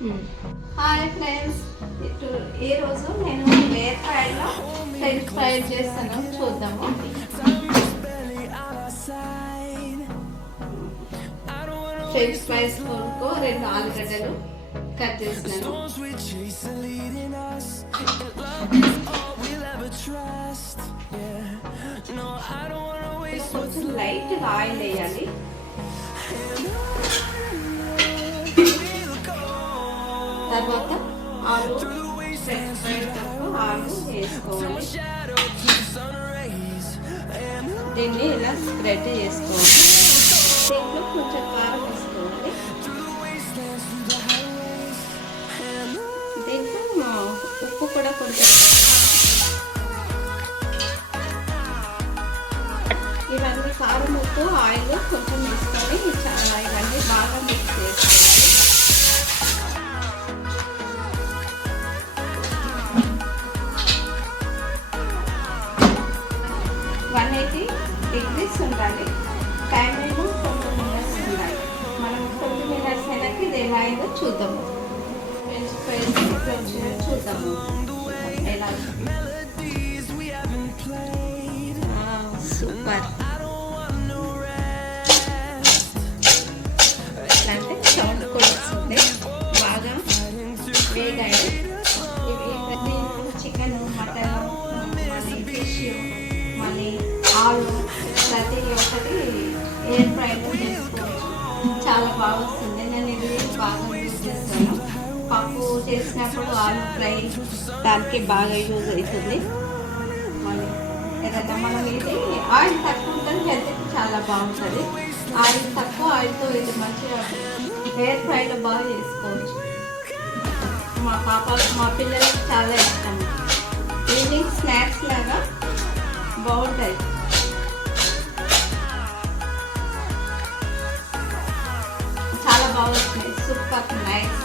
Hi friends, ఈరోజు నేను air ఫ్రైలో French fry చేస్తాను, చూద్దాము. ఫ్రెంచ్ ఫ్రైస్ కొరకు 2 ఆలుగడ్డలు కట్ చేస్తున్నాను. కొంచెం లైట్గా ఆయిల్ వేయాలి. తర్వాత ఆలు ఆలు వేసుకోవాలి. దీన్ని ఇలా స్ప్రెడ్ చేసుకోవాలి. దీంట్లో కొంచెం కారం వేసుకోవాలి. దీంట్లో ఉప్పు కూడా కొంచెం. ఇవన్నీ కారం, ఉప్పు, ఆయిల్ కొంచెం వేసుకొని ఇవన్నీ బాగా మిక్స్ చేసుకోవాలి. 180 degrees ఉండాలి. టైం ఏమో 20 minutes ఉండాలి. మనం 20 minutes అయినాక ఇది ఎలా అయిందో చూద్దాము. ఫ్రెంచ్ ఫ్రైస్ చూద్దాము ఎలా. సూపర్. అంటే సౌండ్ కూడా వస్తుంది. బాగా వేగాయి. చికెన్, మటన్, ఫిష్, మళ్ళీ ఆలు ప్రతి ఒక్కటి ఎయిర్ ఫ్రైలో చేసుకోవచ్చు. చాలా బాగా వస్తుంది. నేను ఇది బాగా యూజ్ చేస్తాను. పప్పు చేసినప్పుడు ఆలు ఫ్రై దానికి బాగా యూజ్ అవుతుంది. మళ్ళీ ఏదైనా మనం ఇది ఆయిల్ తక్కువ ఉంటుంది, హెల్త్కి చాలా బాగుంటుంది. ఆయిల్ తక్కువ, ఆయిల్తో ఇది మంచిగా ఎయిర్ ఫ్రైలో బాగా చేసుకోవచ్చు. మా పిల్లలకి చాలా ఇష్టం. ఈవినింగ్ స్నాక్స్ లాగా బాగుంటాయి. చాలా బాగుంటుంది. Super nice.